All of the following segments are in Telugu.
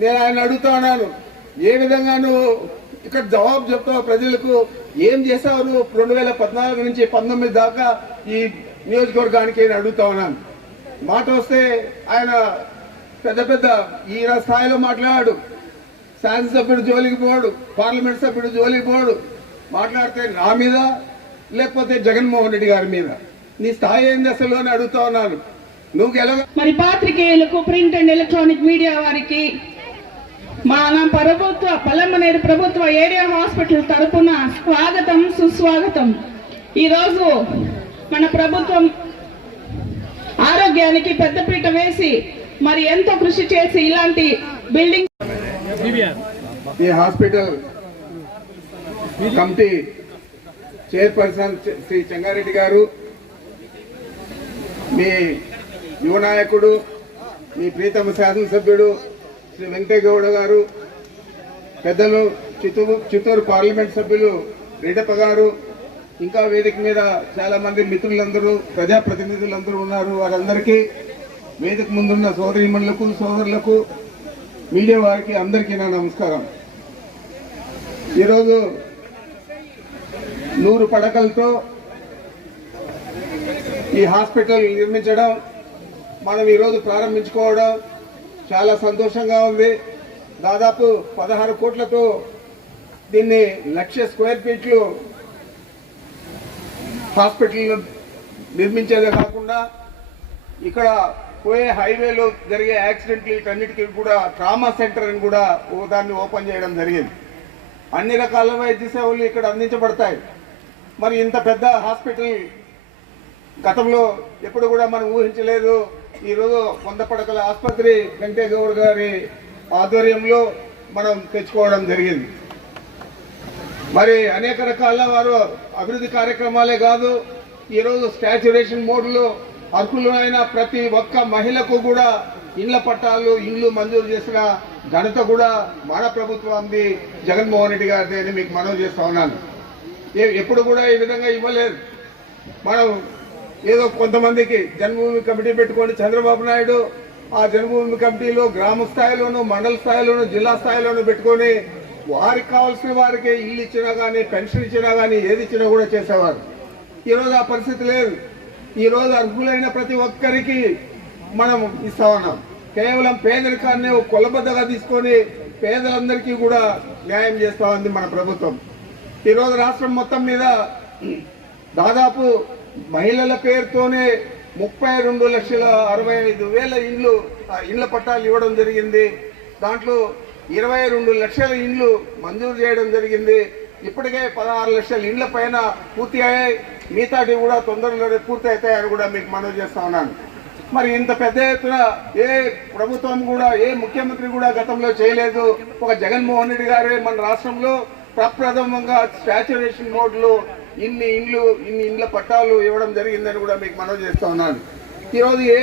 నేను ఆయన అడుగుతా ఉన్నాను. ఏ విధంగా నువ్వు ఇక్కడ జవాబు చెప్తావు ప్రజలకు? ఏం చేసావు నువ్వు? రెండు వేల పద్నాలుగు నుంచి పంతొమ్మిది దాకా ఈ నియోజకవర్గానికి నేను అడుగుతా ఉన్నాను. మాట వస్తే ఆయన పెద్ద పెద్ద ఈయన స్థాయిలో మాట్లాడాడు. శాసనసభ్యుడు జోలికి పోడు పార్లమెంట్ సభ్యుడు జోలికి పోడు. మాట్లాడితే నా మీద లేకపోతే జగన్మోహన్ రెడ్డి గారి మీద. నీ స్థాయి ఏంది అసలు అని అడుగుతా ఉన్నాను. నువ్వు గెలవ మరి పాత్రికేయులకు ప్రింట్ అండ్ ఎలక్ట్రానిక్ మీడియా వారికి మన ప్రభుత్వ పల్లెమనేరు ప్రభుత్వ ఏరియా హాస్పిటల్ తరపున స్వాగతం సుస్వాగతం. ఈరోజు మన ప్రభుత్వం ఆరోగ్యానికి పెద్దపీట వేసి మరి ఎంతో కృషి చేసి ఇలాంటి బిల్డింగ్ ఈ hospital committee chairperson Shri Chengareddy గారు మీ యువ నాయకుడు మీ ప్రీతమ శాసనసభ్యుడు శ్రీ వెంకటగౌడ గారు పెద్దలు చిత్తూరు చిత్తూరు పార్లమెంట్ సభ్యులు రెడ్డప్ప గారు ఇంకా వేదిక మీద చాలా మంది మిత్రులందరూ ప్రజాప్రతినిధులందరూ ఉన్నారు. వారందరికీ వేదిక ముందున్న సోదరిమణులకు సోదరులకు మీడియా వారికి అందరికీ నా నమస్కారం. ఈరోజు నూరు పడకలతో ఈ హాస్పిటల్ నిర్మించడం మనం ఈరోజు ప్రారంభించుకోవడం చాలా సంతోషంగా ఉంది. దాదాపు పదహారు కోట్లతో దీన్ని లక్ష స్క్వేర్ ఫీట్లు హాస్పిటల్ నిర్మించేదే కాకుండా ఇక్కడ పోయే హైవేలో జరిగే యాక్సిడెంట్లు వీటన్నిటికీ కూడా ట్రామా సెంటర్ అని కూడా ఓ దాన్ని ఓపెన్ చేయడం జరిగింది. అన్ని రకాల వైద్య సేవలు ఇక్కడ అందించబడతాయి. మరి ఇంత పెద్ద హాస్పిటల్ గతంలో ఎప్పుడు కూడా మనం ఊహించలేదు. ఈరోజు వంద పడకల ఆసుపత్రి వెంకటేశ్వర గారి ఆధ్వర్యంలో మనం తెచ్చుకోవడం జరిగింది. మరి అనేక రకాల వారు అభివృద్ధి కార్యక్రమాలే కాదు ఈరోజు స్టాచ్యురేషన్ మోడ్లో అర్హులైన ప్రతి ఒక్క మహిళకు కూడా ఇళ్ళ పట్టాలు ఇల్లు మంజూరు చేసిన ఘనత కూడా మన ప్రభుత్వంది జగన్మోహన్ రెడ్డి గారిది అని మీకు మనవి చేస్తా ఉన్నాను. ఎప్పుడు కూడా ఈ విధంగా ఇవ్వలేదు. మనం ఏదో కొంతమందికి జన్మభూమి కమిటీ పెట్టుకొని చంద్రబాబు నాయుడు ఆ జన్మభూమి కమిటీలో గ్రామ స్థాయిలోను మండల స్థాయిలోను జిల్లా స్థాయిలోను పెట్టుకొని వారికి కావాల్సిన వారికి ఇల్లు ఇచ్చినా కానీ పెన్షన్ ఇచ్చినా కానీ ఏది ఇచ్చినా కూడా చేసేవారు. ఈరోజు ఆ పరిస్థితి లేదు. ఈరోజు అర్హులైన ప్రతి ఒక్కరికి మనం ఇస్తా ఉన్నాం. కేవలం పేదరికాన్ని కొలబద్దగా తీసుకొని పేదలందరికీ కూడా న్యాయం చేస్తా ఉంది మన ప్రభుత్వం. ఈరోజు రాష్ట్రం మొత్తం మీద దాదాపు మహిళల పేరుతోనే ముప్పై రెండు లక్షల అరవై ఐదు వేల ఇండ్లు ఆ ఇండ్ల పట్టాలు ఇవ్వడం జరిగింది. దాంట్లో ఇరవై రెండు లక్షల ఇండ్లు మంజూరు చేయడం జరిగింది. ఇప్పటికే పదహారు లక్షల ఇండ్ల పైన పూర్తి అయ్యాయి. మిగతాటి కూడా తొందరలోనే పూర్తి అవుతాయని కూడా మీకు మనవి చేస్తా ఉన్నాను. మరి ఇంత పెద్ద ఎత్తున ఏ ప్రభుత్వం కూడా ఏ ముఖ్యమంత్రి కూడా గతంలో చేయలేదు. ఒక జగన్మోహన్ రెడ్డి గారే మన రాష్ట్రంలో ప్రప్రథమంగా స్టాచ్యురేషన్ మోడ్లో ఇన్ని ఇండ్లు ఇన్ని ఇండ్ల పట్టాలు ఇవ్వడం జరిగిందని కూడా మీకు మనవి చేస్తా ఉన్నాను. ఈరోజు ఏ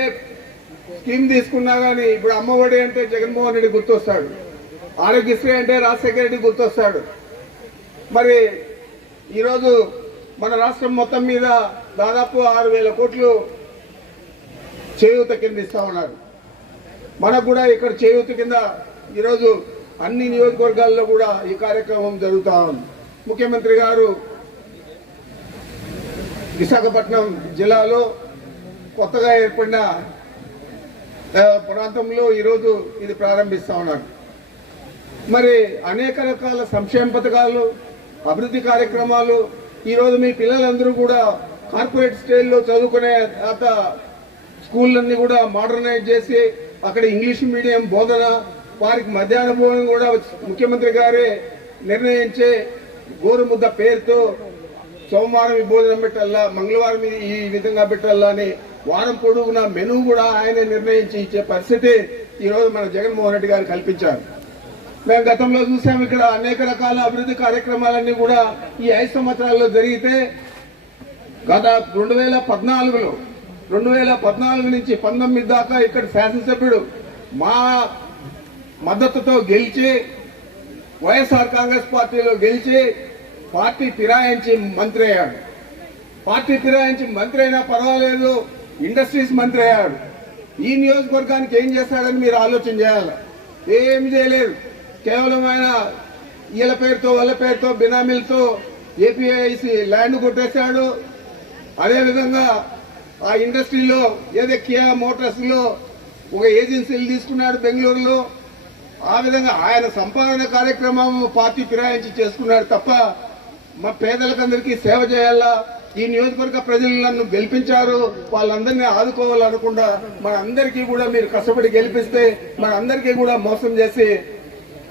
స్కీమ్ తీసుకున్నా కానీ ఇప్పుడు అమ్మఒడి అంటే జగన్మోహన్ రెడ్డి గుర్తొస్తాడు. ఆరోగ్యశ్రీ అంటే రాజశేఖర రెడ్డి గుర్తొస్తాడు. మరి ఈరోజు మన రాష్ట్రం మొత్తం మీద దాదాపు ఆరు వేల కోట్లు చేయూత కింద ఇస్తా ఉన్నారు. మనకు కూడా ఇక్కడ చేయూత కింద ఈరోజు అన్ని నియోజకవర్గాల్లో కూడా ఈ కార్యక్రమం జరుగుతూ ఉంది. ముఖ్యమంత్రి గారు విశాఖపట్నం జిల్లాలో కొత్తగా ఏర్పడిన ప్రాంతంలో ఈరోజు ఇది ప్రారంభిస్తా ఉన్నారు. మరి అనేక రకాల సంక్షేమ పథకాలు అభివృద్ధి కార్యక్రమాలు ఈరోజు మీ పిల్లలందరూ కూడా కార్పొరేట్ స్టైల్లో చదువుకునే తర్వాత స్కూళ్ళన్నీ కూడా మోడర్నైజ్ చేసి అక్కడ ఇంగ్లీష్ మీడియం బోధన వారికి మధ్యాహ్న భోజనం కూడా ముఖ్యమంత్రి గారే నిర్ణయించే గోరుముద్ద పేరుతో సోమవారం ఈ భోజనం పెట్టాలా? మంగళవారం ఇది ఈ విధంగా పెట్టాలా అని వారం పొడుగున మెనూ కూడా ఆయన నిర్ణయించి ఇచ్చే పరిస్థితి ఈరోజు మన జగన్మోహన్ రెడ్డి గారు కల్పించారు. మేము గతంలో చూసాం ఇక్కడ అనేక రకాల అభివృద్ధి కార్యక్రమాలన్నీ కూడా ఈ ఐదు సంవత్సరాల్లో జరిగితే గత రెండు వేల పద్నాలుగులో రెండు వేల పద్నాలుగు నుంచి పంతొమ్మిది దాకా ఇక్కడ శాసనసభ్యుడు మా మద్దతుతో గెలిచి వైఎస్ఆర్ కాంగ్రెస్ పార్టీలో గెలిచి పార్టీ ఫిరాయించి మంత్రి అయ్యాడు. పార్టీ ఫిరాయించి మంత్రి అయినా పర్వాలేదు ఇండస్ట్రీస్ మంత్రి అయ్యాడు. ఈ నియోజకవర్గానికి ఏం చేస్తాడని మీరు ఆలోచన చేయాలి. ఏమి చేయలేదు. కేవలం ఆయన వీళ్ళ పేరుతో వాళ్ళ పేరుతో బినామీలతో ఏపీఐసి ల్యాండ్ కొట్టేశాడు. అదేవిధంగా ఆ ఇండస్ట్రీలో ఏదో కియా మోటార్స్లో ఒక ఏజెన్సీలు తీసుకున్నాడు బెంగళూరులో. ఆ విధంగా ఆయన సంపాదన కార్యక్రమం పార్టీ ఫిరాయించి చేసుకున్నాడు తప్ప మా పేదలకందరికీ సేవ చేయాలా? ఈ నియోజకవర్గ ప్రజలు నన్ను గెలిపించారు. వాళ్ళందరినీ ఆదుకోవాలనకుండా మన అందరికీ కూడా మీరు కష్టపడి గెలిపిస్తే మనందరికీ కూడా మోసం చేసి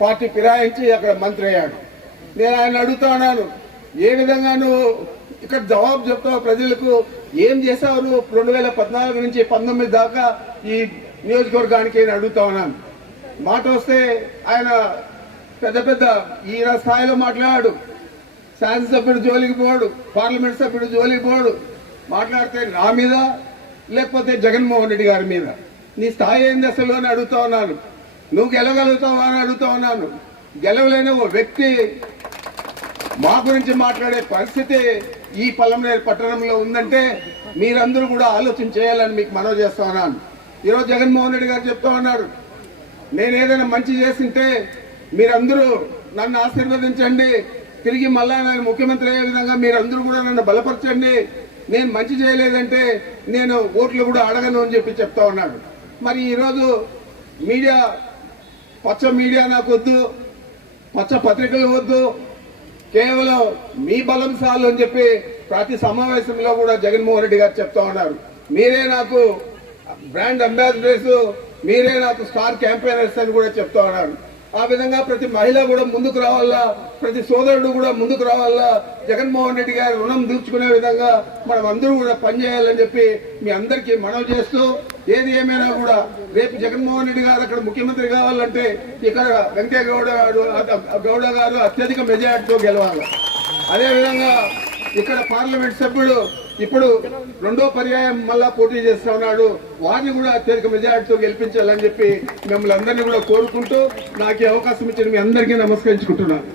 పార్టీ ఫిరాయించి అక్కడ మంత్రి అయ్యాడు. నేను ఆయన అడుగుతా ఉన్నాను ఏ విధంగా నువ్వు ఇక్కడ జవాబు చెప్తావు ప్రజలకు? ఏం చేసావు నువ్వు? రెండు వేల పద్నాలుగు నుంచి పంతొమ్మిది దాకా ఈ నియోజకవర్గానికి నేను అడుగుతా ఉన్నాను. మాట వస్తే ఆయన పెద్ద పెద్ద ఈయన స్థాయిలో మాట్లాడాడు. శాసనసభ్యుడు జోలికి పోడు పార్లమెంట్ సభ్యుడు జోలికి పోడు. మాట్లాడితే నా మీద లేకపోతే జగన్మోహన్ రెడ్డి గారి మీద. నీ స్థాయి ఏంది అసలు అని అడుగుతా ఉన్నాను. నువ్వు గెలవగలుగుతావా అని అడుగుతా ఉన్నాను. గెలవలేని ఓ వ్యక్తి మా గురించి మాట్లాడే పరిస్థితి ఈ పల్లమనేరు పట్టణంలో ఉందంటే మీరందరూ కూడా ఆలోచన చేయాలని మీకు మనవి చేస్తా ఉన్నాను. ఈరోజు జగన్మోహన్ రెడ్డి గారు చెప్తా ఉన్నాడు నేను ఏదైనా మంచి చేసింటే మీరందరూ నన్ను ఆశీర్వదించండి తిరిగి మళ్ళా నేను ముఖ్యమంత్రి అయ్యే విధంగా మీరందరూ కూడా నన్ను బలపరచండి. నేను మంచి చేయలేదంటే నేను ఓట్లు కూడా అడగను అని చెప్పి చెప్తా ఉన్నాడు. మరి ఈరోజు మీడియా పచ్చ మీడియా నాకు వద్దు పచ్చ పత్రికలు వద్దు కేవలం మీ బలం సాలు అని చెప్పి ప్రతి సమావేశంలో కూడా జగన్మోహన్ రెడ్డి గారు చెప్తా ఉన్నారు. మీరే నాకు బ్రాండ్ అంబాసిడర్స్ మీరే నాకు స్టార్ క్యాంపెయినర్స్ అని కూడా చెప్తా ఉన్నారు. ఆ విధంగా ప్రతి మహిళ కూడా ముందుకు రావాలా? ప్రతి సోదరుడు కూడా ముందుకు రావాలా? జగన్మోహన్ రెడ్డి గారి రుణం తీర్చుకునే విధంగా మనం అందరూ కూడా పనిచేయాలని చెప్పి మీ అందరికీ మనవి చేస్తూ ఏది ఏమైనా కూడా రేపు జగన్మోహన్ రెడ్డి గారు అక్కడ ముఖ్యమంత్రి కావాలంటే ఇక్కడ వెంకయ్య గౌడ గారు గౌడ గారు అత్యధిక మెజార్టీతో గెలవాలి. అదేవిధంగా ఇక్కడ పార్లమెంట్ సభ్యుడు ఇప్పుడు రెండో పర్యాయం మళ్ళా పోటీ చేస్తా ఉన్నాడు. వారిని కూడా అత్యధిక మెజార్టీతో గెలిపించాలని చెప్పి మిమ్మల్ని అందరినీ కూడా కోరుకుంటూ నాకు అవకాశం ఇచ్చిన మీ అందరికీ నమస్కరించుకుంటున్నాను.